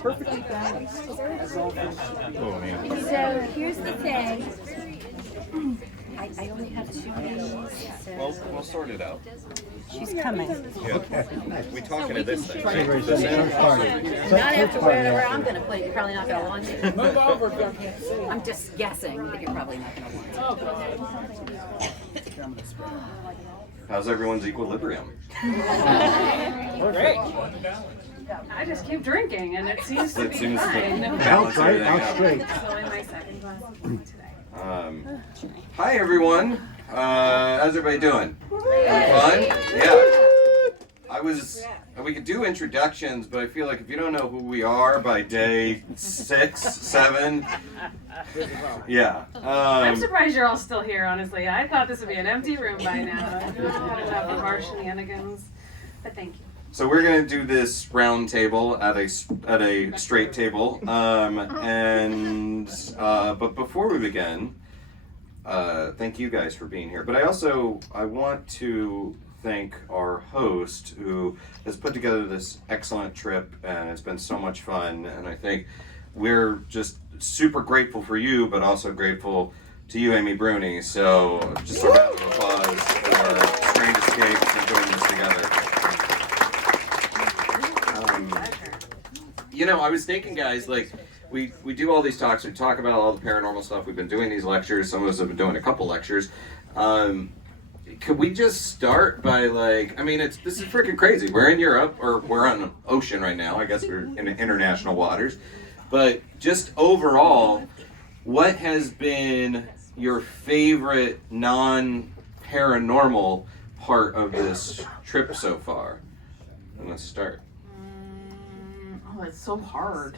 Perfectly balanced. Oh man. So here's the thing. I only have 2 days. So Well, we'll sort it out. she's coming. Yeah. We talking to this thing. Not after whatever I'm going to put it. You're probably not going to want to. Move over if you can't see. I'm just guessing that you're probably not going to want to. How's everyone's equilibrium? Great. I just keep drinking, and it seems to It be seems to fine. balance everything out. straight. So in my second glass today. Hi everyone. How's everybody doing? Fun? Yeah. We could do introductions, but I feel like if you don't know who we are by day 6, 7, yeah. I'm surprised you're all still here, honestly. I thought this would be an empty room by now. I've had enough of our shenanigans. But thank you. So we're gonna do this round table at a straight table, but before we begin, thank you guys for being here. But I want to thank our host who has put together this excellent trip, and it's been so much fun. And I think we're just super grateful for you, but also grateful to you, Amy Bruni. So just a round of applause for Strange Escapes and doing this together. You know, I was thinking, guys, like, we do all these talks, we talk about all the paranormal stuff, we've been doing these lectures, some of us have been doing a couple lectures. Could we just start by, like, I mean, this is freaking crazy. We're in Europe, or we're on the ocean right now, I guess we're in international waters, but just overall, what has been your favorite non-paranormal part of this trip so far? And let's start. Oh, it's so hard.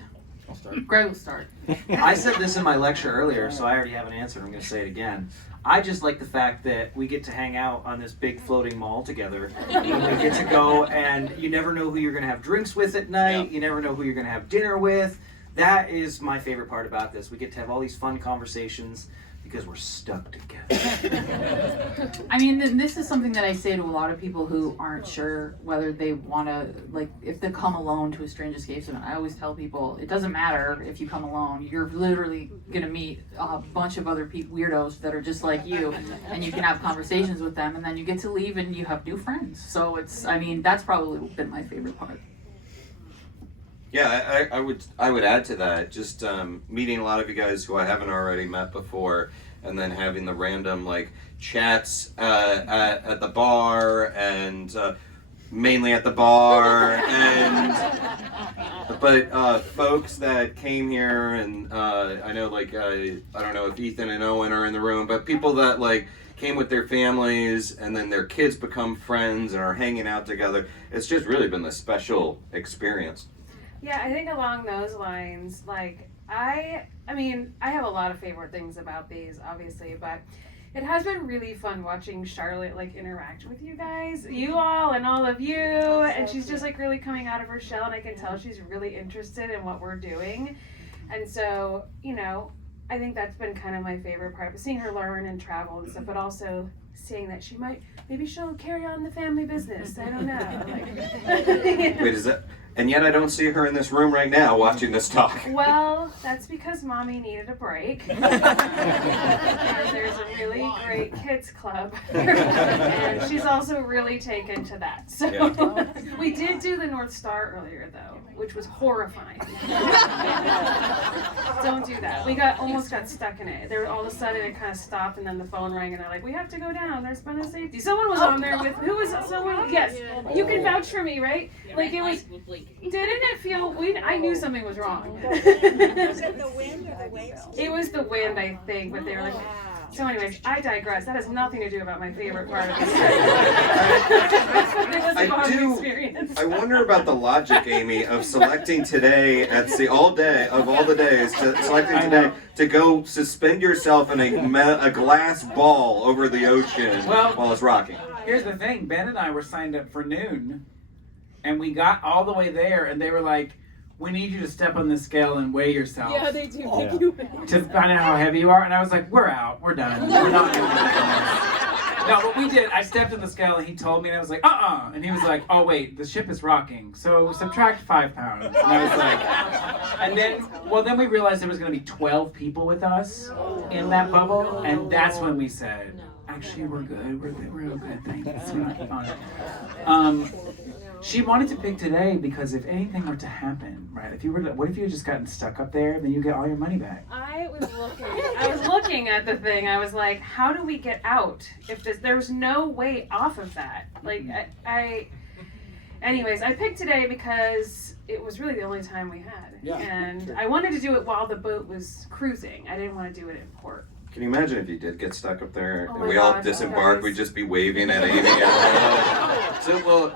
I'll start. Greg will start. I said this in my lecture earlier, so I already have an answer. I'm going to say it again. I just like the fact that we get to hang out on this big floating mall together. We get to go, and you never know who you're going to have drinks with at night. Yeah. You never know who you're going to have dinner with. That is my favorite part about this. We get to have all these fun conversations because we're stuck together. I mean, this is something that I say to a lot of people who aren't sure whether they want to, like, if they come alone to a Strange Escapes event. I always tell people, it doesn't matter if you come alone. You're literally going to meet a bunch of other weirdos that are just like you, and you can have conversations with them, and then you get to leave and you have new friends. So that's probably been my favorite part. Yeah, I would add to that, just meeting a lot of you guys who I haven't already met before, and then having the random like chats at the bar, and mainly at the bar, but folks that came here, and I know, like, I don't know if Ethan and Owen are in the room, but people that like came with their families, and then their kids become friends and are hanging out together. It's just really been a special experience. Yeah, I think along those lines, like, I mean, I have a lot of favorite things about these, obviously, but it has been really fun watching Charlotte, like, interact with you guys, you all and all of you, and she's just, like, really coming out of her shell, and I can tell she's really interested in what we're doing, and so, you know, I think that's been kind of my favorite part, seeing her learn and travel and stuff, but also seeing that maybe she'll carry on the family business, I don't know. Like, Wait, is that? And yet I don't see her in this room right now watching this talk. Well, that's because Mommy needed a break. And there's a really great kids club. And she's also really taken to that. So Yeah. We did do the North Star earlier, though, which was horrifying. Don't do that. We almost got stuck in it. There, all of a sudden it kind of stopped, and then the phone rang, and they're like, we have to go down. There's been a safety. Someone was on there with, who was someone? Yes, you can vouch for me, right? Like, it was, didn't it feel, I knew something was wrong. Was it the wind or the waves? It was the wind, I think, but they were like, so anyway, I digress. That has nothing to do about my favorite part of this trip. It was a fun experience. I wonder about the logic, Amy, of selecting today all the days, selecting today to go suspend yourself in a glass ball over the ocean while it's rocking. Here's the thing, Ben and I were signed up for noon, and we got all the way there, and they were like, we need you to step on the scale and weigh yourself. Yeah, they do. To find out how heavy you are. And I was like, we're out. We're done. We're not doing this. No, what we did, I stepped on the scale and he told me, and I was like, and he was like, oh wait, the ship is rocking, so subtract 5 pounds. And I was like, and then we realized there was going to be 12 people with us in that bubble, and that's when we said, actually, we're good, we're good, thanks. We're not fine. She wanted to pick today because if anything were to happen, right? What if you had just gotten stuck up there? Then you get all your money back. I was looking at the thing. I was like, how do we get out? If there's no way off of that. Like anyways, I picked today because it was really the only time we had. Yeah, and sure. I wanted to do it while the boat was cruising. I didn't want to do it in port. Can you imagine if you did get stuck up there Oh and my we all gosh, disembarked, guys. we'd just be waving at Amy. So, well,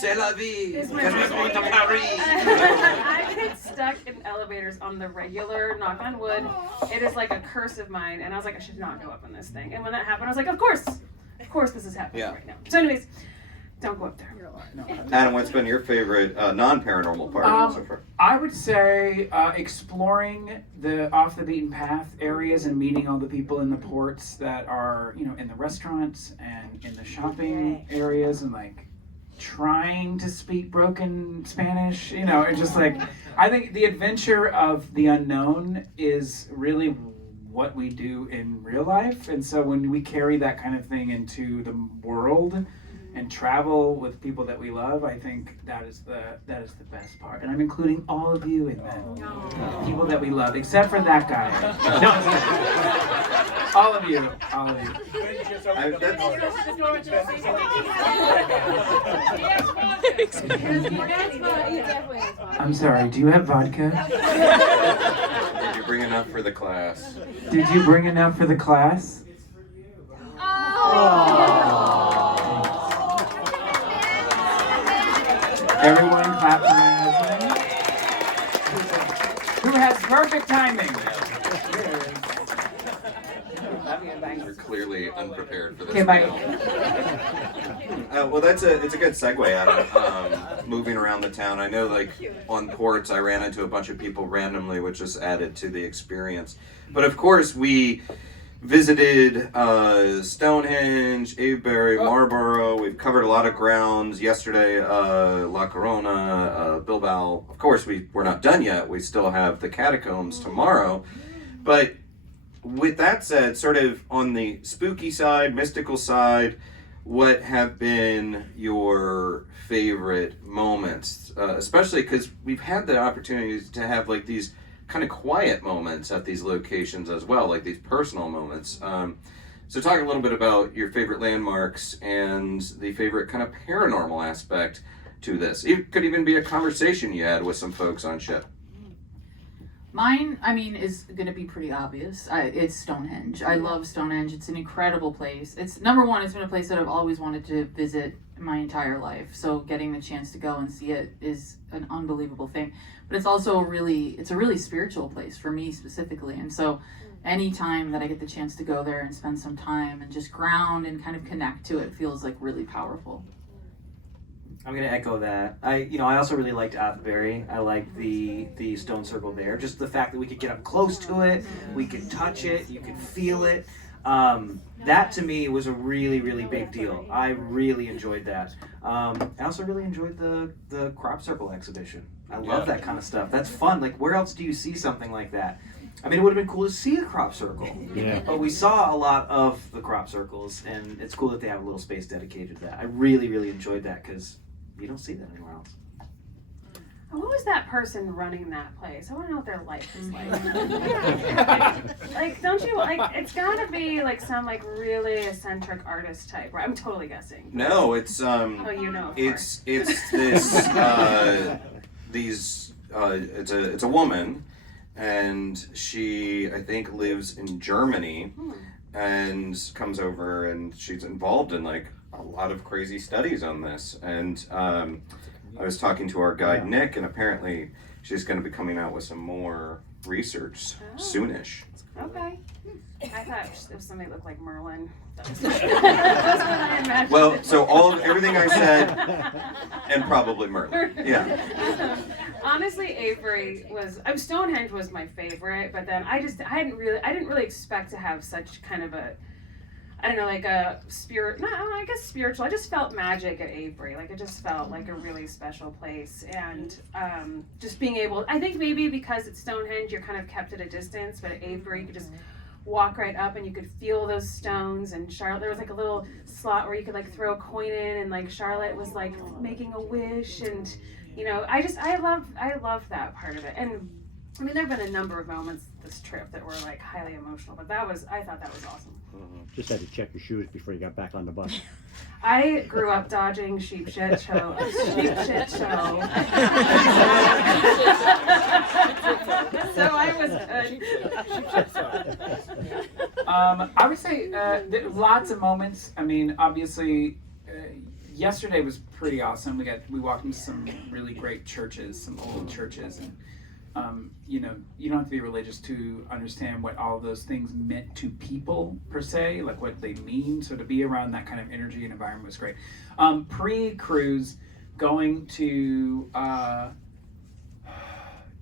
c'est la vie, It's my because we're going to Paris. I get stuck in elevators on the regular, knock on wood. It is like a curse of mine. And I was like, I should not go up on this thing. And when that happened, I was like, of course this is happening right now. So anyways, don't go up there. Adam, what's been your favorite non-paranormal part so far? I would say exploring the off the beaten path areas and meeting all the people in the ports that are, in the restaurants and in the shopping areas, and like trying to speak broken Spanish, and just like, I think the adventure of the unknown is really what we do in real life. And so when we carry that kind of thing into the world and travel with people that we love, I think that is the best part. And I'm including all of you in that. People that we love, except for that guy. No, all of you. I'm sorry, do you have vodka? Did you bring enough for the class? Did you bring enough for the class? Everyone clap for my husband, who has perfect timing. We're clearly unprepared for this. Okay, bye. Well, it's a good segue, Adam. Moving around the town, I know, like on ports, I ran into a bunch of people randomly, which just added to the experience. But of course, we visited Stonehenge, Avebury, Marlborough. We've covered a lot of grounds. Yesterday, La Coruna, Bilbao. Of course, we're not done yet. We still have the catacombs tomorrow. But with that said, sort of on the spooky side, mystical side, what have been your favorite moments? Especially because we've had the opportunities to have like these kind of quiet moments at these locations as well, like these personal moments. So talk a little bit about your favorite landmarks and the favorite kind of paranormal aspect to this. It could even be a conversation you had with some folks on ship. Mine, is going to be pretty obvious. It's Stonehenge. I love Stonehenge. It's an incredible place. It's number one. It's been a place that I've always wanted to visit my entire life. So getting the chance to go and see it is an unbelievable thing. But it's also a really spiritual place for me specifically. And so anytime that I get the chance to go there and spend some time and just ground and kind of connect to it feels like really powerful. I'm gonna echo that. I also really liked Avebury. I liked the stone circle there. Just the fact that we could get up close to it, we could touch it, you could feel it. That to me was a really, really big deal. I really enjoyed that. I also really enjoyed the crop circle exhibition. I love that kind of stuff. That's fun. Like, where else do you see something like that? It would have been cool to see a crop circle. Yeah. But we saw a lot of the crop circles, and it's cool that they have a little space dedicated to that. I really, really enjoyed that because you don't see that anywhere else. Who was that person running that place? I want to know what their life is like. Like, don't you it's gotta be like some like really eccentric artist type, right? I'm totally guessing. No, it's Oh, you know. Of course. it's this it's a woman, and she I think lives in Germany, and comes over, and she's involved in like a lot of crazy studies on this. And I was talking to our guide Nick, and apparently she's going to be coming out with some more research soonish. Okay. I thought it was somebody looked like Merlin. That's what I imagined. Well, so everything I said, and probably Merlin. Yeah. Honestly, Avebury Stonehenge was my favorite, but then I didn't really expect to have such kind of a I don't know, like a spirit, no, I guess spiritual. I just felt magic at Avebury. Like it just felt like a really special place. And just being able, I think maybe because it's Stonehenge, you're kind of kept at a distance, but at Avebury, you could just walk right up and you could feel those stones. And Charlotte, there was like a little slot where you could like throw a coin in, and like Charlotte was like making a wish. And, you know, I loved that part of it. And I mean, there have been a number of moments this trip that were like highly emotional, but I thought that was awesome. Just had to check your shoes before you got back on the bus. I grew up dodging sheep shit show. So I was I would say lots of moments. I mean, obviously, yesterday was pretty awesome. We walked into some really great churches, some old churches, and you know, you don't have to be religious to understand what all of those things meant to people per se, like what they mean. So to be around that kind of energy and environment was great. Pre-cruise, going to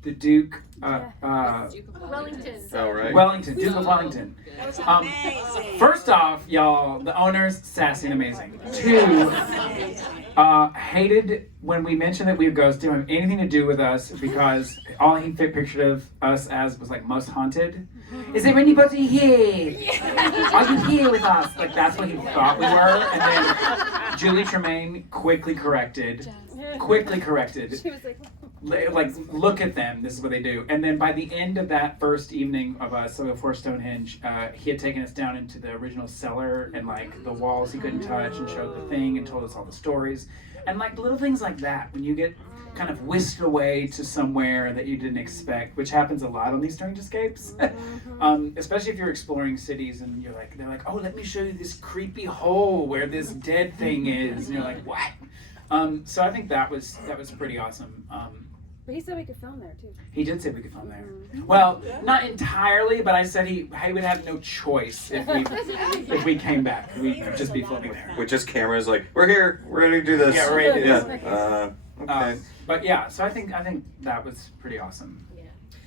the Duke, Wellington. Oh, right. Wellington, Duke of Wellington. That was amazing. First off, y'all, the owner's sassy and amazing. Two, hated when we mentioned that we were ghosts, didn't have anything to do with us because all he pictured of us as was like most haunted. Is there anybody here? Are you here with us? Like that's what he thought we were. And then Julie Tremaine quickly corrected. She was Like, look at them, this is what they do. And then by the end of that first evening of us, so before Stonehenge, he had taken us down into the original cellar and like the walls he couldn't touch and showed the thing and told us all the stories. And like little things like that, when you get kind of whisked away to somewhere that you didn't expect, which happens a lot on these strange escapes. Especially if you're exploring cities and they're like, oh, let me show you this creepy hole where this dead thing is. And you're like, what? So I think that was pretty awesome. But he said we could film there too. He did say we could film there. Well, not entirely, but I said he would have no choice if we came back. We'd just be filming there. With just cameras, like we're here, we're ready to do this. Yeah, we're ready to do this. Okay. But yeah, so I think that was pretty awesome. Yeah.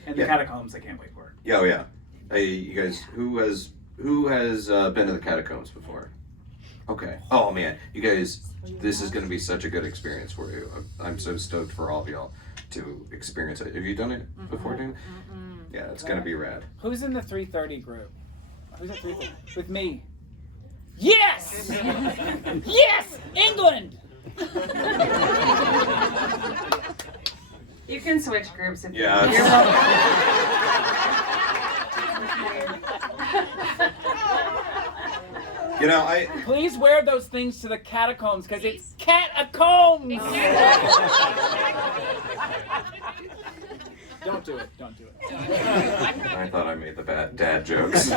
And the catacombs, I can't wait for it. Yeah, oh yeah. Hey, you guys, who has been to the catacombs before? Okay. Oh man, you guys, this is going to be such a good experience for you. I'm so stoked for all of y'all to experience it. Have you done it before, Dana? Yeah, it's going to be rad. Who's in the 3:30 group? Who's at 3:30? With me. Yes! Yes! England! You can switch groups if Yeah, you You know, I Please wear those things to the catacombs because it's catacombs! Don't do it. Don't do it. I thought I made the bad dad jokes.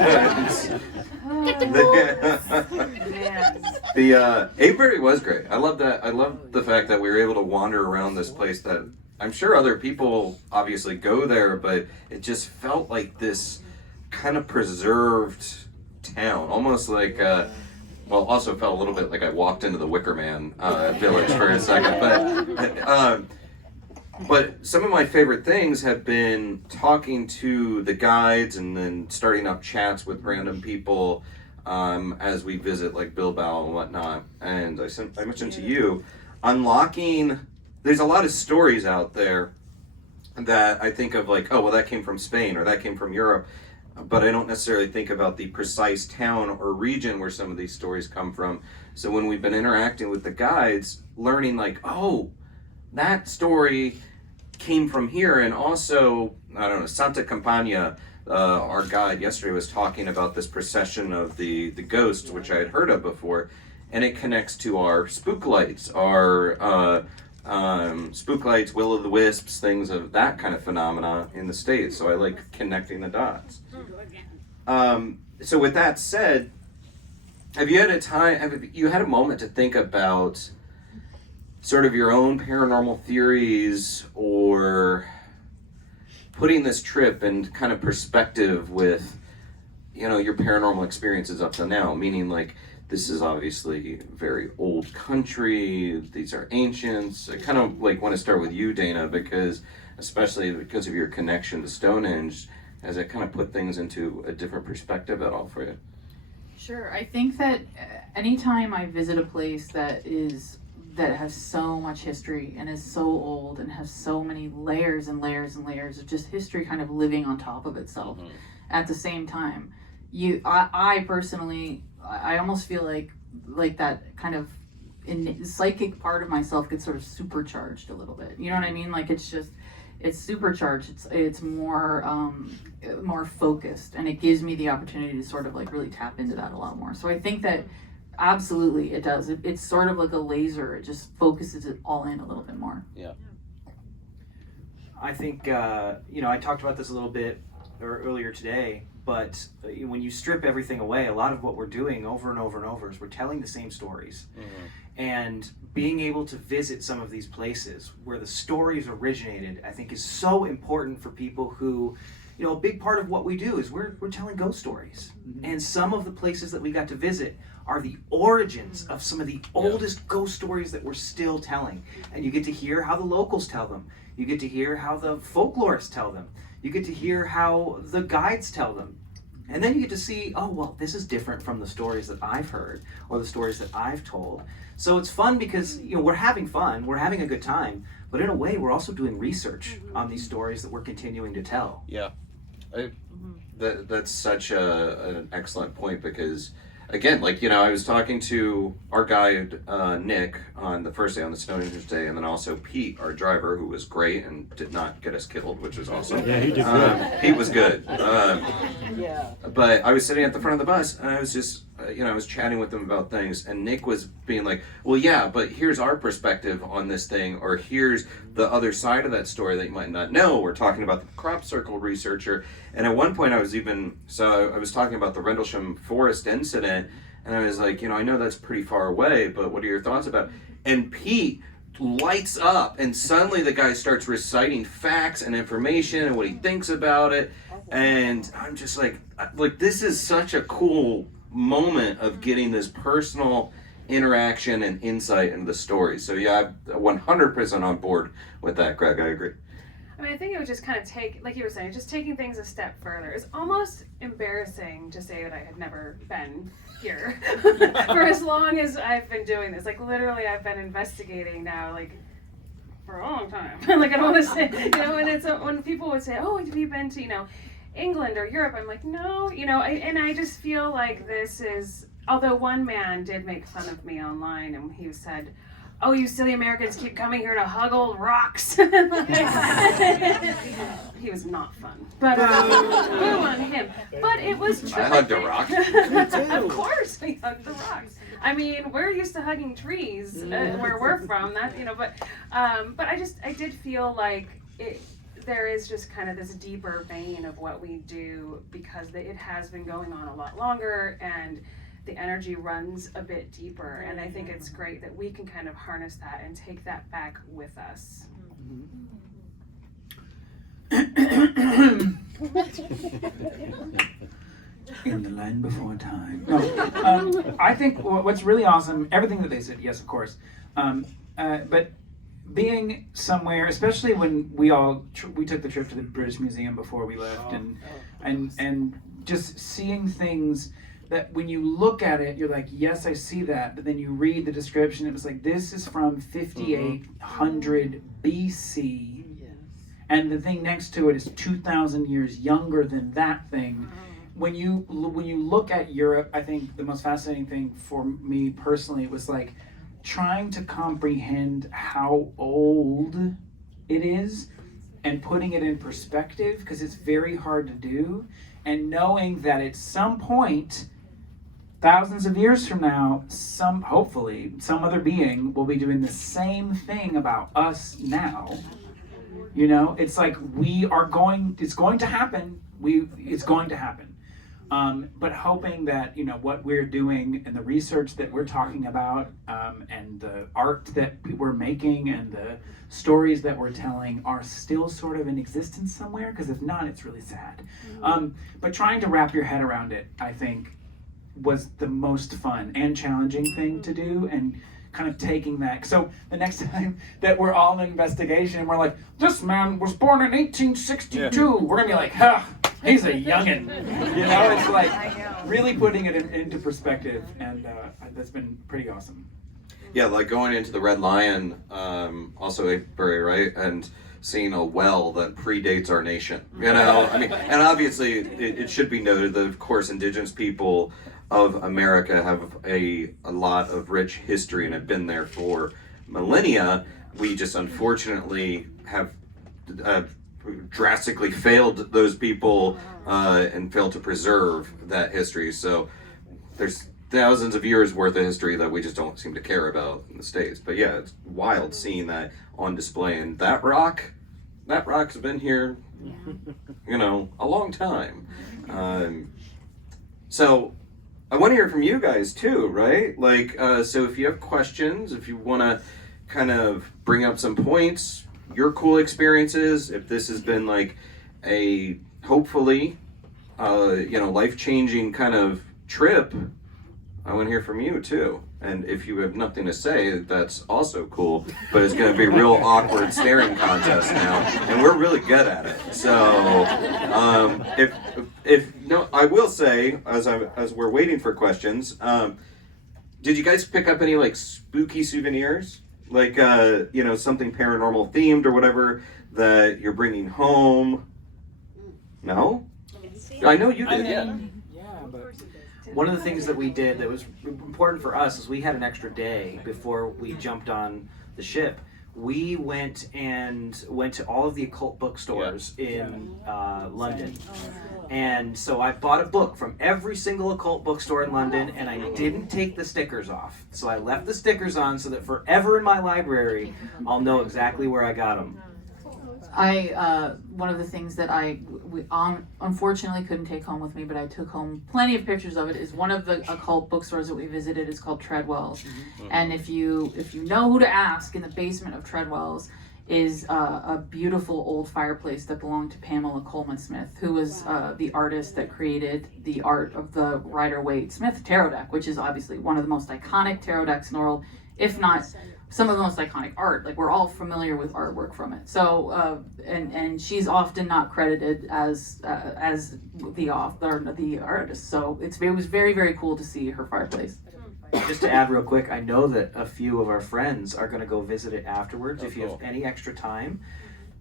The Avebury was great. I love that. I love the fact that we were able to wander around this place that I'm sure other people obviously go there, but it just felt like this kind of preserved town, almost like well, also felt a little bit like I walked into the Wicker Man village for a second, but some of my favorite things have been talking to the guides and then starting up chats with random people as we visit like Bilbao and whatnot. And I mentioned to you, there's a lot of stories out there that I think of like, oh, well, that came from Spain or that came from Europe. But I don't necessarily think about the precise town or region where some of these stories come from. So when we've been interacting with the guides, learning like, oh, that story came from here. And also, I don't know, Santa Campagna, our guide yesterday was talking about this procession of the ghosts, which I had heard of before. And it connects to our spook lights, our spook lights, will-o'-the-wisps, things of that kind of phenomena in the States. So I like connecting the dots. So with that said, have you had a moment to think about sort of your own paranormal theories or putting this trip in kind of perspective with, you know, your paranormal experiences up to now? Meaning like, this is obviously very old country. These are ancients. I kind of like want to start with you, Dana, especially because of your connection to Stonehenge, has it kind of put things into a different perspective at all for you? Sure. I think that anytime I visit a place that has so much history and is so old and has so many layers and layers and layers of just history kind of living on top of itself at the same time, I personally, I almost feel like that kind of psychic part of myself gets sort of supercharged a little bit. You know what I mean? Like it's supercharged. It's more focused, and it gives me the opportunity to sort of like really tap into that a lot more. So I think that absolutely it does. It's sort of like a laser. It just focuses it all in a little bit more. Yeah. I think I talked about this a little bit earlier today, but when you strip everything away, a lot of what we're doing over and over and over is we're telling the same stories. And being able to visit some of these places where the stories originated, I think is so important for people who, a big part of what we do is we're telling ghost stories. And some of the places that we got to visit are the origins of some of the oldest ghost stories that we're still telling. And you get to hear how the locals tell them. You get to hear how the folklorists tell them. You get to hear how the guides tell them. And then you get to see, oh, well, this is different from the stories that I've heard or the stories that I've told. So it's fun because, we're having fun, we're having a good time, but in a way, we're also doing research on these stories that we're continuing to tell. Yeah. That's such an excellent point because, again, I was talking to our guide, Nick, on the first day, on the Stonehenge day, and then also Pete, our driver, who was great and did not get us killed, which was awesome. Yeah, he did good. Pete was good. Yeah. But I was sitting at the front of the bus, and I was just, I was chatting with them about things, and Nick was being like, well, yeah, but here's our perspective on this thing, or here's the other side of that story that you might not know. We're talking about the crop circle researcher, and at one point I was talking about the Rendlesham Forest incident, and I was like, I know that's pretty far away, but what are your thoughts about it? And Pete lights up, and suddenly the guy starts reciting facts and information and what he thinks about it, and I'm just like this is such a cool moment of getting this personal interaction and insight into the story. So yeah, I'm 100% on board with that, Greg. I agree. I mean, I think it would just kind of take, like you were saying, just taking things a step further. It's almost embarrassing to say that I had never been here for as long as I've been doing this. Like literally, I've been investigating now, for a long time. I don't want to say, and it's when people would say, "Oh, have you been to, England or Europe?" I'm like, no, and I just feel like this is. Although one man did make fun of me online, and he said, "Oh, you silly Americans keep coming here to hug old rocks." He was not fun, but good on him. But it was true. I hugged a rock. Of course, we hugged the rocks. I mean, we're used to hugging trees where we're from. That but I did feel like there is just kind of this deeper vein of what we do because it has been going on a lot longer and the energy runs a bit deeper, and I think it's great that we can kind of harness that and take that back with us. In the land before time. No, I think what's really awesome, everything that they said, yes, of course, but being somewhere, especially when we took the trip to the British Museum before we left, and just seeing things that when you look at it, you're like, yes, I see that, but then you read the description, it was like, this is from 5800 BC, and the thing next to it is 2,000 years younger than that thing. When you look at Europe, I think the most fascinating thing for me personally was like trying to comprehend how old it is and putting it in perspective, because it's very hard to do, and knowing that at some point, thousands of years from now, hopefully some other being will be doing the same thing about us now. It's like it's going to happen. It's going to happen. But hoping that, what we're doing and the research that we're talking about, and the art that we're making and the stories that we're telling are still sort of in existence somewhere, because if not, it's really sad. But trying to wrap your head around it, I think, was the most fun and challenging thing to do, and kind of taking that. So the next time that we're all in investigation, we're like, this man was born in 1862. We're gonna be like, he's a youngin'. You know, it's like really putting it into perspective, and that's been pretty awesome. Yeah, like going into the Red Lion, also Avebury, right? And seeing a well that predates our nation. You know, I mean, and obviously it should be noted that, of course, indigenous people of America have a lot of rich history and have been there for millennia. We just unfortunately have drastically failed those people and failed to preserve that history. So there's thousands of years worth of history that we just don't seem to care about in the States. But yeah, it's wild seeing that on display. And that rock's been here, you know, a long time. So I want to hear from you guys too, right? Like, so if you have questions, if you want to kind of bring up some points, your cool experiences, if this has been like a hopefully, you know, life-changing kind of trip, I want to hear from you too. And if you have nothing to say, that's also cool, but it's going to be a real awkward staring contest now, and we're really good at it. So, if no, I will say, as we're waiting for questions, did you guys pick up any like spooky souvenirs, like you know, something paranormal themed or whatever that you're bringing home? No, I know you did. Yeah. One of the things that we did that was important for us is we had an extra day before we jumped on the ship. We went to all of the occult bookstores in London. And so I bought a book from every single occult bookstore in London, and I didn't take the stickers off. So I left the stickers on so that forever in my library, I'll know exactly where I got them. One of the things that we unfortunately couldn't take home with me, but I took home plenty of pictures of it, is one of the occult bookstores that we visited is called Treadwell's. And if you know who to ask, in the basement of Treadwell's is a beautiful old fireplace that belonged to Pamela Coleman Smith, who was the artist that created the art of the Rider-Waite Smith tarot deck, which is obviously one of the most iconic tarot decks in the world, if not some of the most iconic art. Like, we're all familiar with artwork from it. So, and she's often not credited as the author, the artist. So it was very, very cool to see her fireplace. Just to add real quick, I know that a few of our friends are going to go visit it afterwards. If you have any extra time,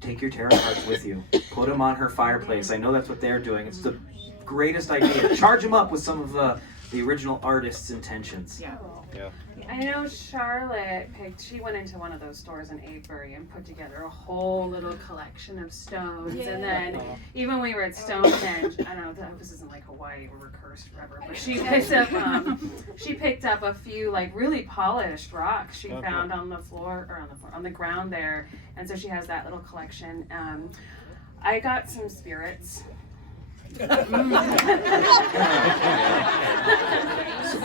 take your tarot cards with you. Put them on her fireplace. I know that's what they're doing. It's the greatest idea. Charge them up with some of the original artist's intentions. Yeah. I know Charlotte she went into one of those stores in Avebury and put together a whole little collection of stones. And then even when we were at Stonehenge, I don't know, this isn't like Hawaii or we're cursed forever, but she picked up a few like really polished rocks she found on the floor, or on the ground there. And so she has that little collection. I got some spirits.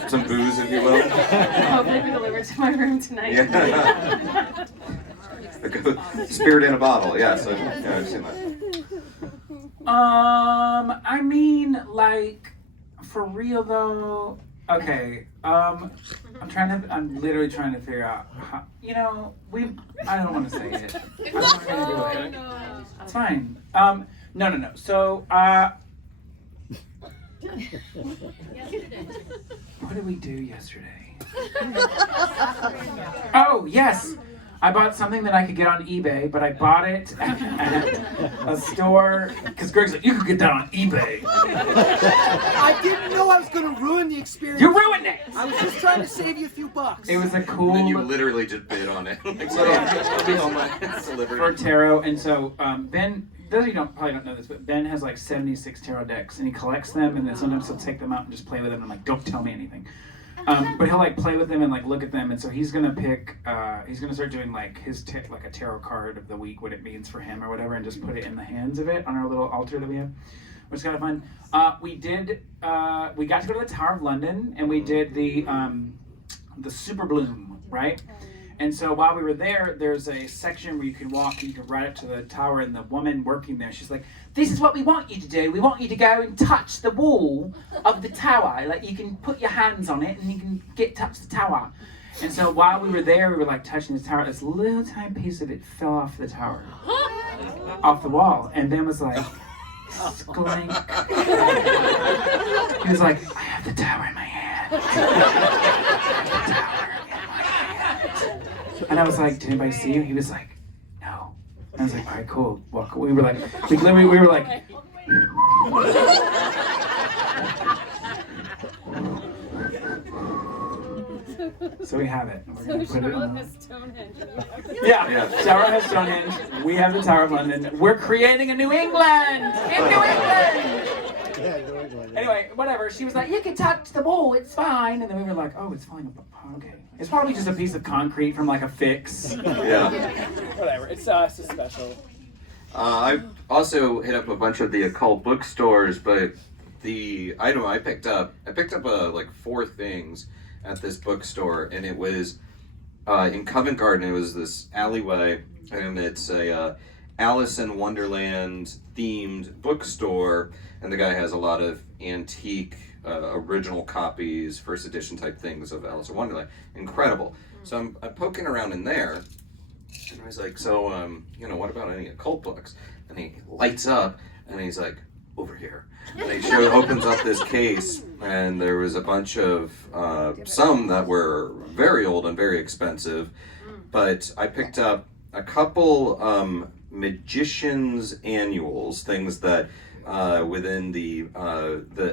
Some booze, if you will. Hopefully be delivered to my room tonight. Yeah. Spirit in a bottle. Yes, I've seen that. I mean, like, for real though. Okay. I'm literally trying to figure out how. You know, I don't want to say it. I'm not gonna do it. It's fine. No. So, what did we do yesterday? Oh, yes! I bought something that I could get on eBay, but I bought it at a store, because Greg's like, you could get that on eBay. I didn't know I was going to ruin the experience. You ruined it! I was just trying to save you a few bucks. It was a cool... And you literally just bid on it. For tarot, and so Ben... Those of you probably don't know this, but Ben has like 76 tarot decks, and he collects them, and then sometimes he'll take them out and just play with them, and I'm like, don't tell me anything. But he'll like play with them and like look at them, and so he's gonna pick, he's gonna start doing like like a tarot card of the week, what it means for him or whatever, and just put it in the hands of it on our little altar that we have, which is kind of fun. We got to go to the Tower of London, and we did the Super Bloom, right? And so while we were there, there's a section where you can walk and you can ride up to the tower, and the woman working there, she's like, this is what we want you to do. We want you to go and touch the wall of the tower. Like, you can put your hands on it and you can touch the tower. And so while we were there, we were like touching the tower. This little tiny piece of it fell off the tower, off the wall. And Ben was like, Sklink. He was like, I have the tower in my hand. I have the tower in my hand. And I was like, did anybody see you? He was like, no. And I was like, all right, cool. Walk. We were like, we were like. So we have it. We're gonna put it on. Stonehenge. Yeah, Tower has Stonehenge. We have the Tower of London. We're creating a New England! In New England! Anyway, whatever. She was like, you can touch the wall, it's fine. And then we were like, oh, it's falling apart. Okay. It's probably just a piece of concrete from like a fix. Yeah. Whatever. It's us. It's special. I also hit up a bunch of the occult bookstores, but the item I picked up like 4 things at this bookstore, and it was in Covent Garden. It was this alleyway, and it's a Alice in Wonderland themed bookstore, and the guy has a lot of antique original copies, first edition type things of Alice in Wonderland. Incredible. So I'm poking around in there, and I was like, so what about any occult books? And he lights up, and he's like, over here. And he opens up this case, and there was a bunch of some that were very old and very expensive, but I picked up a couple magicians annuals, things that within the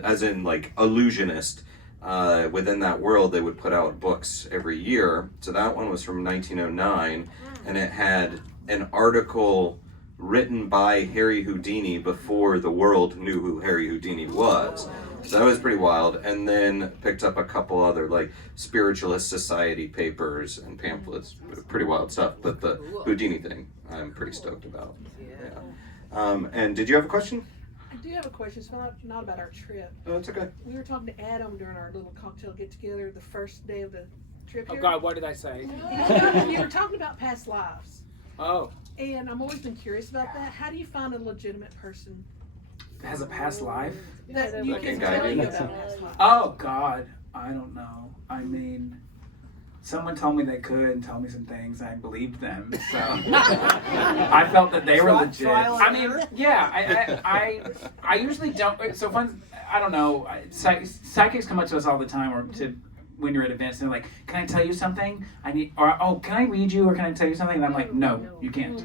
as in like illusionist, within that world they would put out books every year. So that one was from 1909, and it had an article written by Harry Houdini before the world knew who Harry Houdini was. So that was pretty wild. And then picked up a couple other like Spiritualist Society papers and pamphlets. Pretty wild stuff. But the Houdini thing, I'm pretty stoked about. Yeah. And did you have a question? I do have a question. It's not about our trip. Oh, it's okay. We were talking to Adam during our little cocktail get together the first day of the trip Oh here. God, what did I say? You were talking about past lives. Oh. And I've always been curious about that. How do you find a legitimate person Has a past life? that you Like can a guy tell you did. about past lives? Oh God, I don't know. I mean, someone told me they could and told me some things. I believed them, so I felt that they were legit. Trial and I mean, yeah, I usually don't. So fun. I don't know. Psychics come up to us all the time, or to when you're at events, and they're like, "Can I tell you something? Can I read you, or can I tell you something?" And I'm like, "No, you can't,"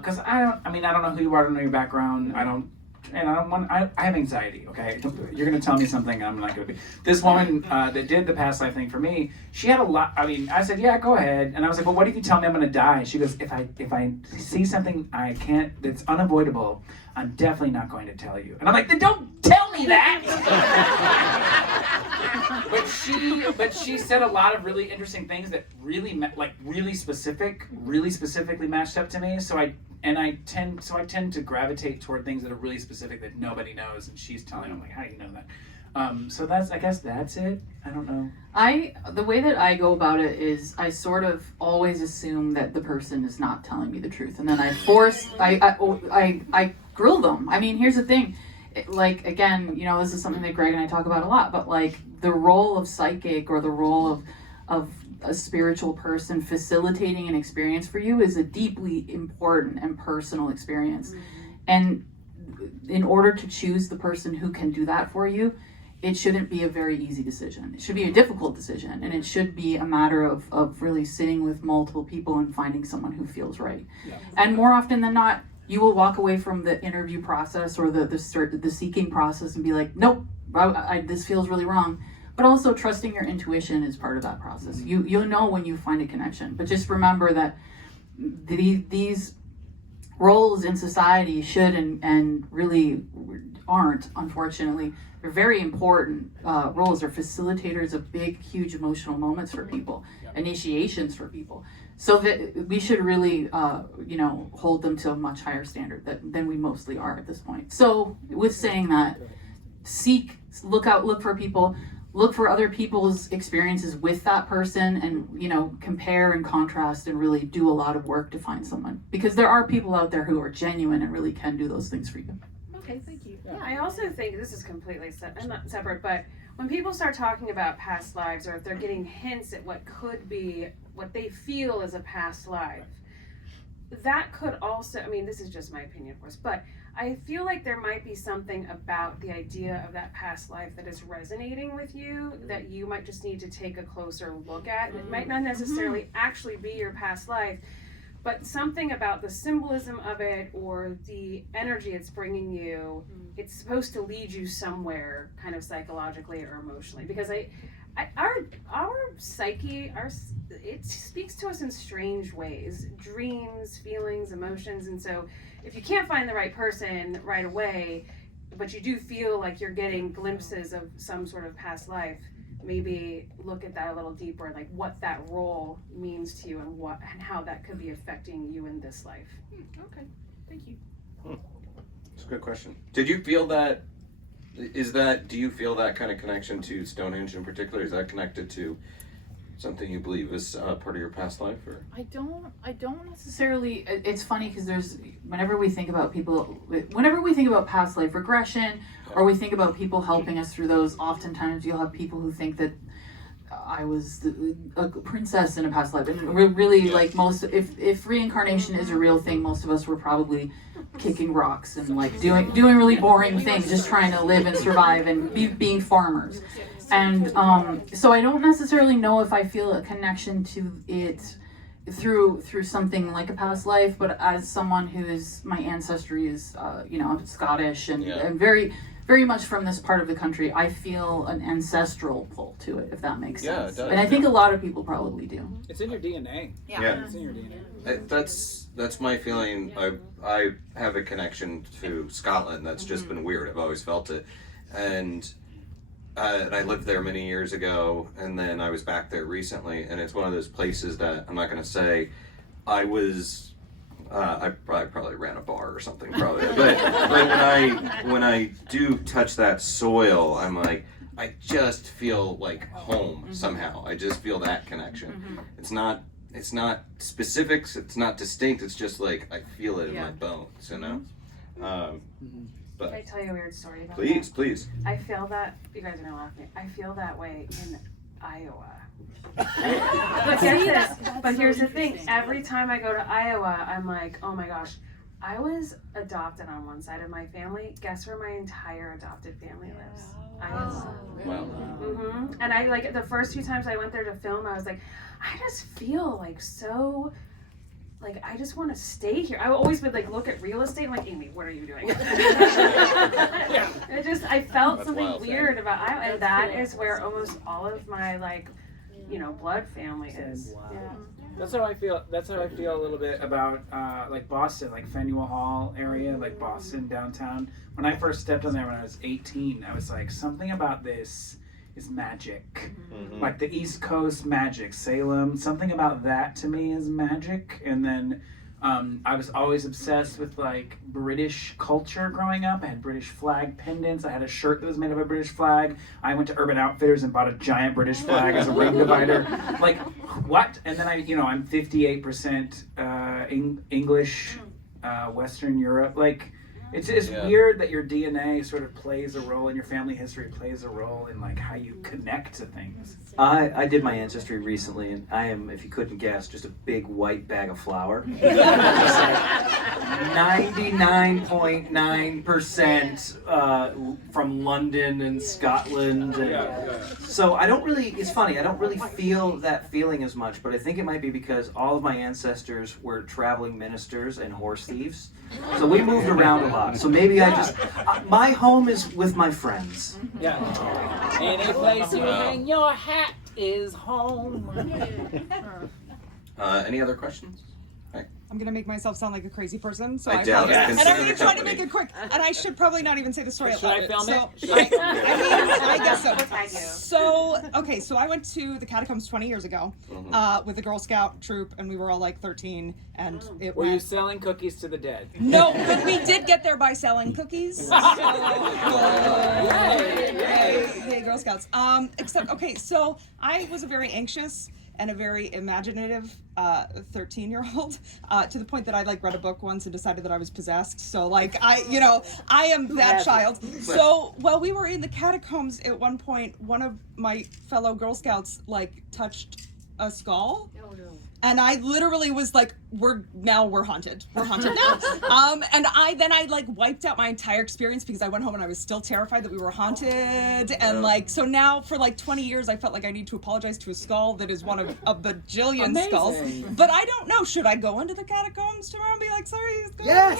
because I don't know who you are. I don't know your background. I have anxiety, okay? You're going to tell me something and I'm not going to be. This woman that did the past life thing for me, she had a lot, I said, yeah, go ahead. And I was like, well, what if you tell me I'm going to die? She goes, if I see something that's unavoidable, I'm definitely not going to tell you. And I'm like, then don't tell me that! But she said a lot of really interesting things that really specifically matched up to me. So I tend to gravitate toward things that are really specific that nobody knows, and she's telling me, I'm like, how do you know that? So I guess that's it. I don't know. The way that I go about it is I sort of always assume that the person is not telling me the truth, and then I grill them. I mean, here's the thing. Like, again, this is something that Greg and I talk about a lot, but like the role of psychic or the role of a spiritual person facilitating an experience for you is a deeply important and personal experience. Mm-hmm. And in order to choose the person who can do that for you, it shouldn't be a very easy decision. It should be a difficult decision, and it should be a matter of really sitting with multiple people and finding someone who feels right. Yeah. And more often than not, you will walk away from the interview process or the seeking process and be like, nope, this feels really wrong. But also trusting your intuition is part of that process. Mm-hmm. You'll know when you find a connection. But just remember that these roles in society should and really aren't, unfortunately. They're very important roles. They're facilitators of big, huge emotional moments for people, initiations for people. So that we should really, hold them to a much higher standard than we mostly are at this point. So with saying that, look for people, look for other people's experiences with that person, and compare and contrast and really do a lot of work to find someone, because there are people out there who are genuine and really can do those things for you. Okay, thank you. Yeah, I also think this is completely not separate, but when people start talking about past lives, or if they're getting hints at what could be, what they feel is a past life, that could also, I mean, this is just my opinion, of course, but I feel like there might be something about the idea of that past life that is resonating with you that you might just need to take a closer look at. It might not necessarily actually be your past life, but something about the symbolism of it or the energy it's bringing you, it's supposed to lead you somewhere kind of psychologically or emotionally. Because our psyche, it speaks to us in strange ways, dreams, feelings, emotions. And so if you can't find the right person right away, but you do feel like you're getting glimpses of some sort of past life, maybe look at that a little deeper, like what that role means to you and how that could be affecting you in this life. Okay, thank you. It's a good question. Did you feel that? Do you feel that kind of connection to Stonehenge in particular? Is that connected to something you believe is part of your past life, or? I don't necessarily. It's funny because whenever we think about past life regression, or we think about people helping us through those, oftentimes you'll have people who think that I was a princess in a past life, and really, like if reincarnation is a real thing, most of us were probably kicking rocks and like doing really boring things, just trying to live and survive and being farmers. And so I don't necessarily know if I feel a connection to it through something like a past life, but as someone my ancestry is Scottish and very very much from this part of the country, I feel an ancestral pull to it, if that makes sense. It does, and I think a lot of people probably do. It's in your DNA. Yeah. It's in your DNA. That's my feeling. I have a connection to Scotland that's just been weird. I've always felt it, and I lived there many years ago, and then I was back there recently, and it's one of those places that I'm not going to say I was. I probably ran a bar or something, probably. But when I do touch that soil, I'm like, I just feel like home somehow. I just feel that connection. It's not specifics. It's not distinct. It's just like I feel it in my bones, you know. But Can I tell you a weird story about please, that? please. I feel that, you guys are gonna laugh at me, I feel that way in Iowa. But here's the thing, every time I go to Iowa, I'm like, oh my gosh, I was adopted on one side of my family. Guess where my entire adopted family lives? Iowa. Wow. And I like the first few times I went there to film, I was like, I just feel like so. Like, I just want to stay here. I always would like look at real estate. I'm like, Amy, what are you doing? I felt something weird about Iowa, and that is where almost all of my blood family is. Wow. Yeah. That's how I feel. That's how I feel a little bit about like Boston, like Faneuil Hall area, like Boston downtown. When I first stepped on there when I was 18, I was like, something about this is magic. Like the East Coast magic, Salem, something about that to me is magic. And then I was always obsessed with like British culture growing up. I had British flag pendants. I had a shirt that was made of a British flag. I went to Urban Outfitters and bought a giant British flag as a ring divider. Like, what? And then I'm 58% English, Western Europe. Like, it's weird that your DNA sort of plays a role, and your family history plays a role in like how you connect to things. I did my ancestry recently, and I am, if you couldn't guess, just a big white bag of flour. 99.9% from London and Scotland. So I don't really, it's funny, I don't really feel that feeling as much, but I think it might be because all of my ancestors were traveling ministers and horse thieves. So we moved around a lot. So maybe my home is with my friends. Yeah. Any place you hang your hat is home. Any other questions? I'm gonna make myself sound like a crazy person, so I doubt it. and I'm gonna try to make it quick. And I should probably not even say the story. Should I film it? I guess so. So I went to the catacombs 20 years ago with the Girl Scout troop, and we were all like 13. And Were you selling cookies to the dead? No, but we did get there by selling cookies. So, yay, Girl Scouts. So I was a very anxious and a very imaginative 13-year-old to the point that I like read a book once and decided that I was possessed. So like I am that child. So while we were in the catacombs at one point, one of my fellow Girl Scouts like touched a skull. And I literally was like, we're haunted. We're haunted now. And I like wiped out my entire experience because I went home and I was still terrified that we were haunted. And like, so now for like 20 years, I felt like I need to apologize to a skull that is one of a bajillion skulls. But I don't know. Should I go into the catacombs tomorrow and be like, sorry? Yes!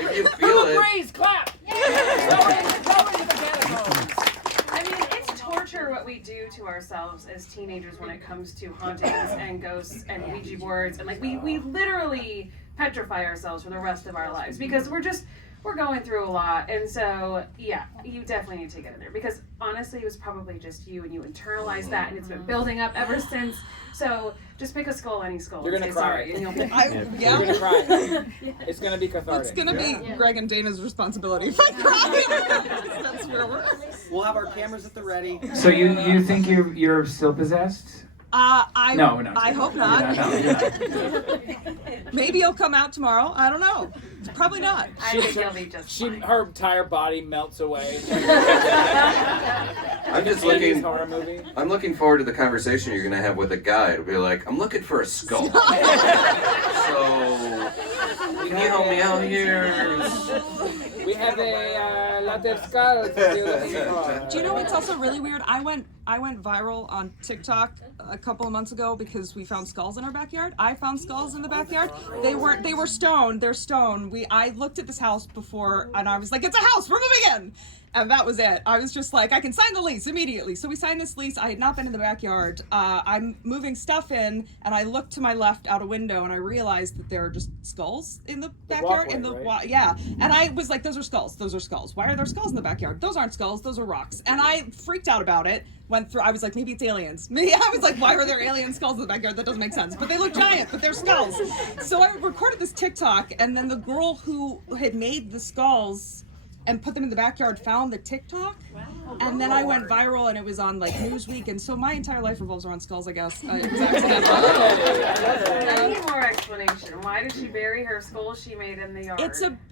If you feel it. Praise, clap! Go into the catacombs. I mean, it's torture what we do to ourselves as teenagers when it comes to hauntings and ghosts and Ouija boards, and like we literally petrify ourselves for the rest of our lives because we're going through a lot. And so yeah, you definitely need to get in there because honestly it was probably just you and you internalized that and it's been building up ever since. So just pick a skull, any skull. You're gonna and say cry. sorry, and you'll be You're gonna cry. It's gonna be cathartic. It's gonna be Greg and Dana's responsibility if I cry. That's where we're. We'll have our cameras at the ready. So you think you're still possessed? No, we're not. I hope You're not. Maybe he'll come out tomorrow. I don't know. Probably not. I think he'll be just fine. Her entire body melts away. I'm just 80s looking. horror movie. I'm looking forward to the conversation you're gonna have with a guy. It'll be like, I'm looking for a skull. So, can you help me out here? We have a lot of skulls that you're looking for. Do you know what's also really weird? I went viral on TikTok a couple of months ago because we found skulls in our backyard. I found skulls in the backyard. They were stone. They're stone. I looked at this house before and I was like, it's a house, we're moving in. And that was it. I was just like, I can sign the lease immediately. So we signed this lease. I had not been in the backyard. I'm moving stuff in, and I looked to my left out a window, and I realized that there are just skulls in the backyard. Walkway, yeah. And I was like, those are skulls. Those are skulls. Why are there skulls in the backyard? Those aren't skulls. Those are rocks. And I freaked out about it. I was like, maybe it's aliens. I was like, why are there alien skulls in the backyard? That doesn't make sense. But they look giant, but they're skulls. So I recorded this TikTok, and then the girl who had made the skulls and put them in the backyard found the TikTok, and then I went viral, and it was on like Newsweek, and so my entire life revolves around skulls, I guess. I need more explanation. Why did she bury her skull she made in the yard?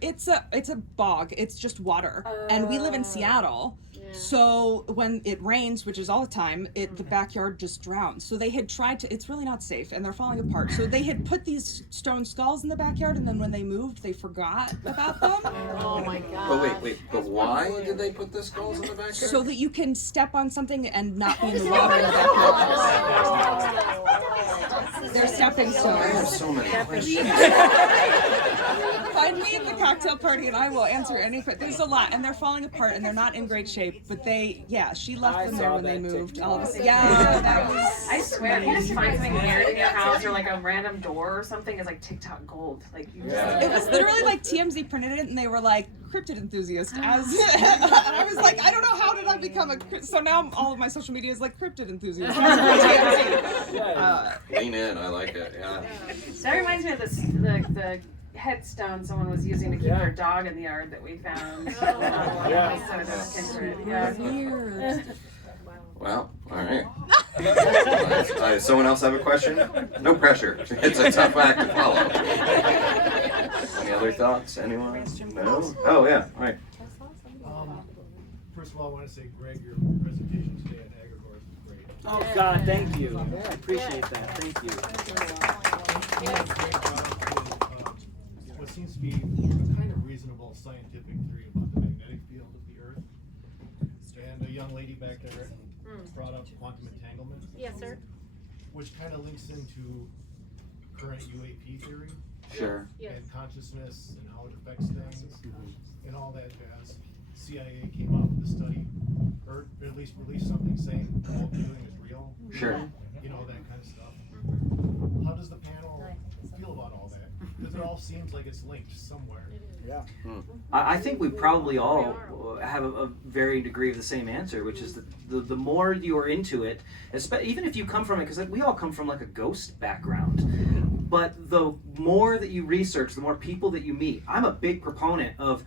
It's a bog. It's just water, and we live in Seattle. So when it rains, which is all the time, the backyard just drowns. So they had tried to, it's really not safe and they're falling apart. So they had put these stone skulls in the backyard, and then when they moved, they forgot about them. Oh my god. But wait, but why did they put the skulls in the backyard? So that you can step on something and not be in the water in the backyard. They're stepping I stones. have so many questions. Find me at the cocktail party and I will answer any question. There's a lot, and they're falling apart and they're not in great shape. But she left them there when they moved. All of a sudden, that was. I swear, if you just find something weird in your house or like a random door or something, it's like TikTok gold. Like you just. It was literally like TMZ printed it, and they were like cryptid enthusiast. And I was like, I don't know how did I become a. So now all of my social media is like cryptid enthusiast. Lean in, I like it. Yeah. That reminds me of the headstone someone was using to keep their dog in the yard that we found. Episode of Kindred. Yeah. Well, all right. Someone else have a question? No pressure. It's a tough act to follow. Any other thoughts? Anyone? No? Oh yeah. All right. First of all, I want to say, Greg, your presentation today at Avebury was great. Oh God, thank you. I appreciate that. Thank you. What seems to be a kind of reasonable scientific theory about the magnetic field of the Earth. And a young lady back there brought up quantum entanglement. Yes, sir. Which kind of links into current UAP theory. Sure. And consciousness and how it affects things and all that jazz. CIA came out with a study, or at least released something saying what we're doing is real. Sure. You know, that kind of stuff. How does the panel feel about all that? Because it all seems like it's linked somewhere. Yeah. I think we probably all have a varying degree of the same answer, which is that the more you are into it, even if you come from it, because we all come from like a ghost background, but the more that you research, the more people that you meet. I'm a big proponent of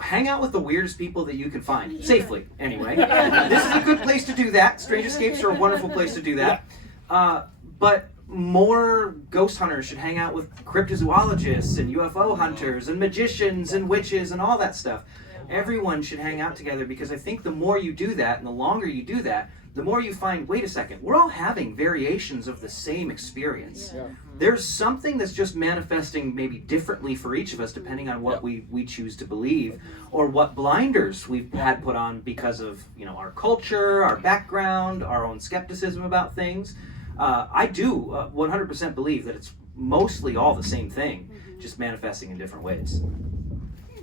hang out with the weirdest people that you can find, safely anyway. This is a good place to do that. Strange Escapes are a wonderful place to do that. But more ghost hunters should hang out with cryptozoologists and UFO hunters and magicians and witches and all that stuff. Everyone should hang out together, because I think the more you do that and the longer you do that, the more you find, wait a second, we're all having variations of the same experience. Yeah. There's something that's just manifesting maybe differently for each of us depending on what we choose to believe, or what blinders we've had put on because of, you know, our culture, our background, our own skepticism about things. I do 100% believe that it's mostly all the same thing, just manifesting in different ways.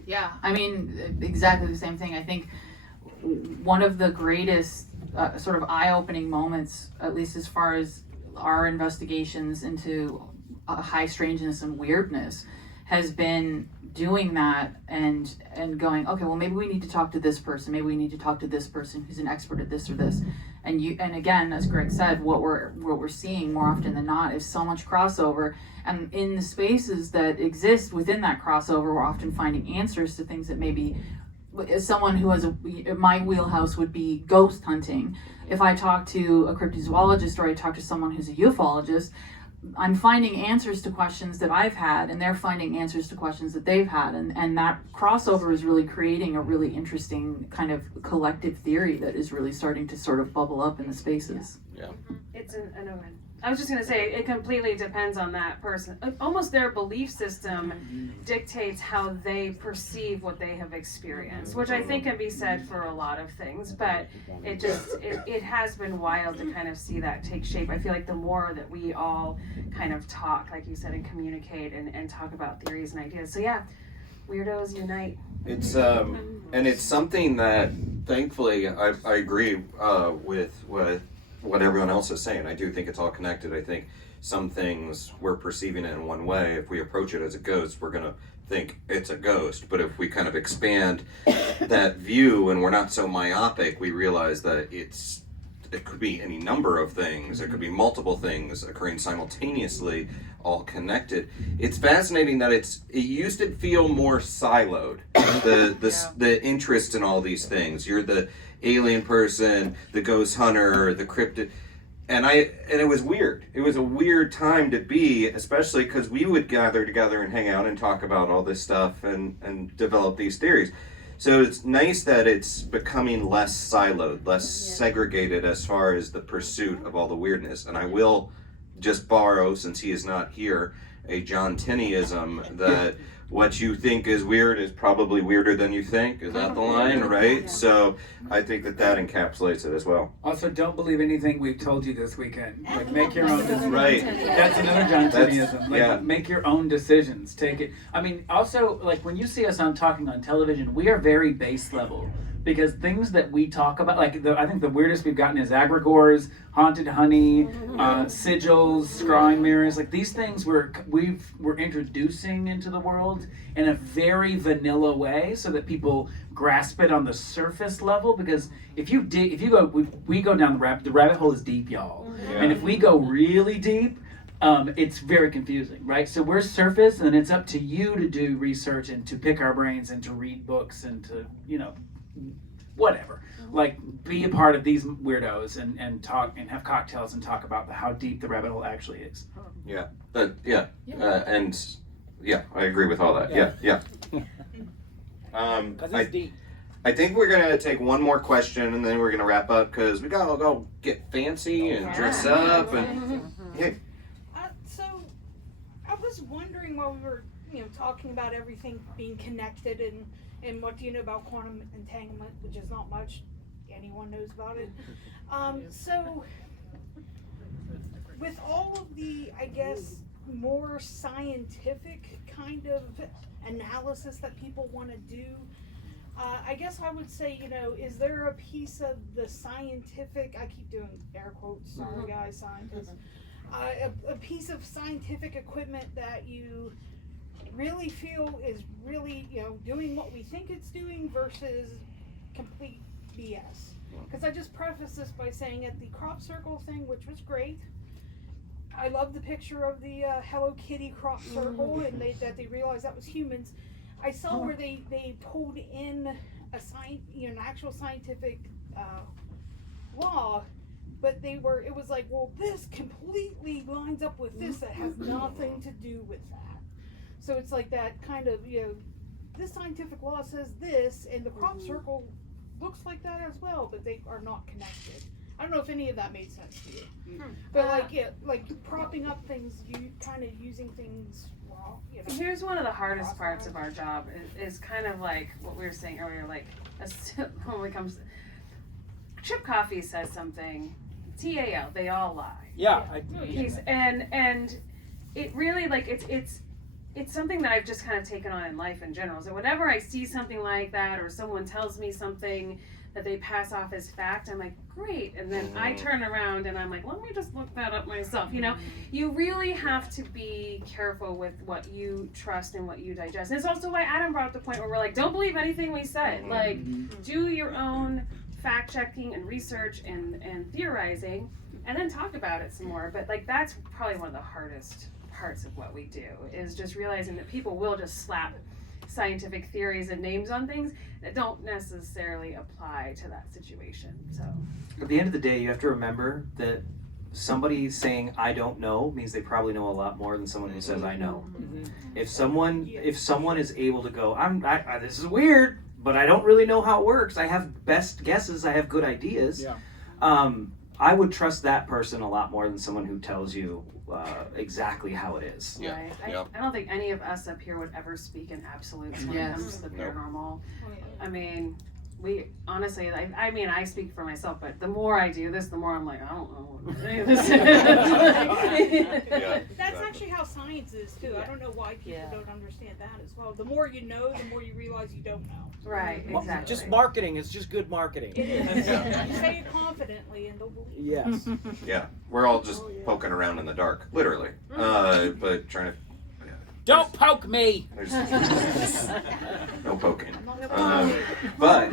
Yeah, I mean, exactly the same thing. I think one of the greatest sort of eye-opening moments, at least as far as our investigations into high strangeness and weirdness, has been doing that and going, okay, well, maybe we need to talk to this person, maybe we need to talk to this person who's an expert at this or this. And again, as Greg said, what we're seeing more often than not is so much crossover, and in the spaces that exist within that crossover, we're often finding answers to things that maybe, as someone who has my wheelhouse would be ghost hunting. If I talk to a cryptozoologist or I talk to someone who's a ufologist, I'm finding answers to questions that I've had, and they're finding answers to questions that they've had, and that crossover is really creating a really interesting kind of collective theory that is really starting to sort of bubble up in the spaces. Yeah. It's an omen. I was just going to say, it completely depends on that person. Almost their belief system dictates how they perceive what they have experienced, which I think can be said for a lot of things, but it has been wild to kind of see that take shape. I feel like the more that we all kind of talk, like you said, and communicate and talk about theories and ideas. So yeah, weirdos unite. It's and it's something that thankfully I agree with what everyone else is saying. I do think it's all connected. I think some things we're perceiving it in one way. If we approach it as a ghost, we're gonna think it's a ghost. But if we kind of expand that view and we're not so myopic, we realize that it could be any number of things. It could be multiple things occurring simultaneously, all connected. It's fascinating that it used to feel more siloed. The interest in all these things. You're the alien person, the ghost hunter, the cryptid, and it was weird. It was a weird time to be, especially because we would gather together and hang out and talk about all this stuff and develop these theories. So it's nice that it's becoming less siloed, less segregated as far as the pursuit of all the weirdness. And I will just borrow, since he is not here, a John Tenneyism that what you think is weird is probably weirder than you think. Is that the line, right? Yeah. So I think that encapsulates it as well. Also, don't believe anything we've told you this weekend. Like, make your own decisions. Right. That's another John Tenneyism. Like, make your own decisions. Take it. I mean, also, like, when you see us talking on television, we are very base level. Because things that we talk about, like I think the weirdest we've gotten is egregores, haunted honey, sigils, scrying mirrors. Like these things we're introducing into the world in a very vanilla way, so that people grasp it on the surface level. Because if you go, we go down the rabbit hole is deep, y'all. Yeah. And if we go really deep, it's very confusing, right? So we're surface, and it's up to you to do research and to pick our brains and to read books and to whatever, like be a part of these weirdos and talk and have cocktails and talk about how deep the rabbit hole actually is. Yeah, and I agree with all that. Yeah. I think we're gonna take one more question and then we're gonna wrap up because we gotta go get fancy and dress up and. So I was wondering while we were talking about everything being connected and what do you know about quantum entanglement, which is not much anyone knows about it. So with all of the, I guess, more scientific kind of analysis that people want to do, I guess I would say, is there a piece of the scientific, I keep doing air quotes, sorry guys, scientists, a piece of scientific equipment that you really feel is really, doing what we think it's doing versus complete BS. Because I just preface this by saying at the crop circle thing, which was great, I love the picture of the Hello Kitty crop circle and that they realized that was humans. I saw where they pulled in an actual scientific law, but it was like, well, this completely lines up with this that has nothing to do with that. So it's like that kind of, this scientific law says this, and the crop circle looks like that as well, but they are not connected. I don't know if any of that made sense to you. But like propping up things, you kind of using things wrong. You know. Here's one of the hardest parts of our job is kind of like what we were saying earlier, like when it comes to Chip Coffee says something, TAL, they all lie. Yeah. And it really like it's something that I've just kind of taken on in life in general. So whenever I see something like that or someone tells me something that they pass off as fact, I'm like, great. And then I turn around and I'm like, let me just look that up myself. You know, you really have to be careful with what you trust and what you digest. And it's also why Adam brought up the point where we're like, don't believe anything we said. Like, do your own fact checking and research and theorizing and then talk about it some more. But like, that's probably one of the hardest parts of what we do, is just realizing that people will just slap scientific theories and names on things that don't necessarily apply to that situation. So at the end of the day, you have to remember that somebody saying I don't know means they probably know a lot more than someone who says I know. If someone is able to go, I this is weird, but I don't really know how it works. I have best guesses, I have good ideas. I would trust that person a lot more than someone who tells you exactly how it is. Right. I don't think any of us up here would ever speak in absolutes when it comes to the paranormal. I mean, we honestly, I mean, I speak for myself, but the more I do this, the more I'm like, I don't know what any of this is. That's actually how science is too. I don't know why people don't understand that as well. The more you know, the more you realize you don't know. Right, exactly. Just marketing. It's just good marketing. It is. You say it confidently and they'll believe it. Yes. Yeah, we're all just poking around in the dark, literally, but trying to. Don't poke me. No poking. But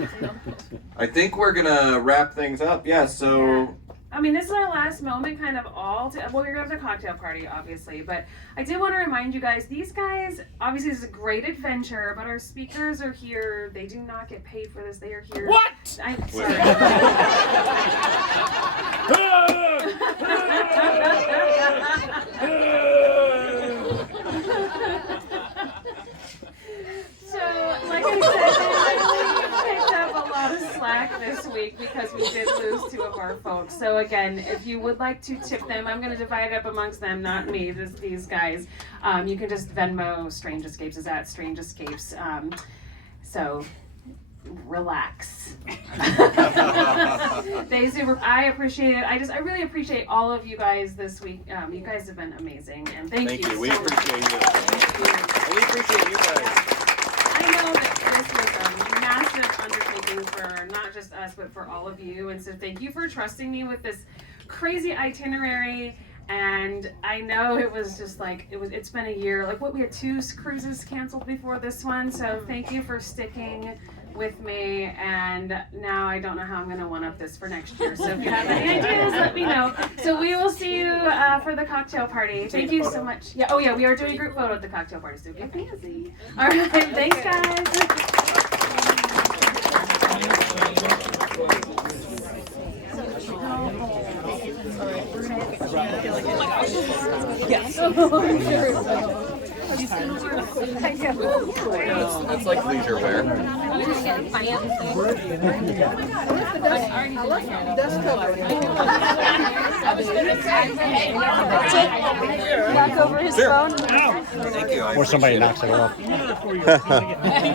I think we're gonna wrap things up. Yeah. So. I mean, this is our last moment, kind of all. Well, we're gonna have the cocktail party, obviously, but I did want to remind you guys. These guys, obviously, this is a great adventure, but our speakers are here. They do not get paid for this. They are here. What? I'm sorry. So, like I said, we picked up a lot of slack this week because we did lose 2 of our folks. So again, if you would like to tip them, I'm going to divide it up amongst them, not me, just these guys. You can just Venmo Strange Escapes, is at Strange Escapes. So relax. I appreciate it. I really appreciate all of you guys this week. You guys have been amazing, and thank you. We so appreciate much. you. We appreciate you guys. I know that this was a massive undertaking for not just us, but for all of you. And so thank you for trusting me with this crazy itinerary. And I know it was just like, it's been a year. Like we had 2 cruises canceled before this one. So thank you for sticking with me. And now I don't know how I'm going to one-up this for next year. So if you have any ideas, let me know. So we will see you for the cocktail party. Thank you so much. Yeah. Oh yeah, we are doing a group photo at the cocktail party. So get fancy. All right. Thanks, guys. Yes. It's like leisure wear. Knock over his phone. Thank you. Or somebody knocks it off.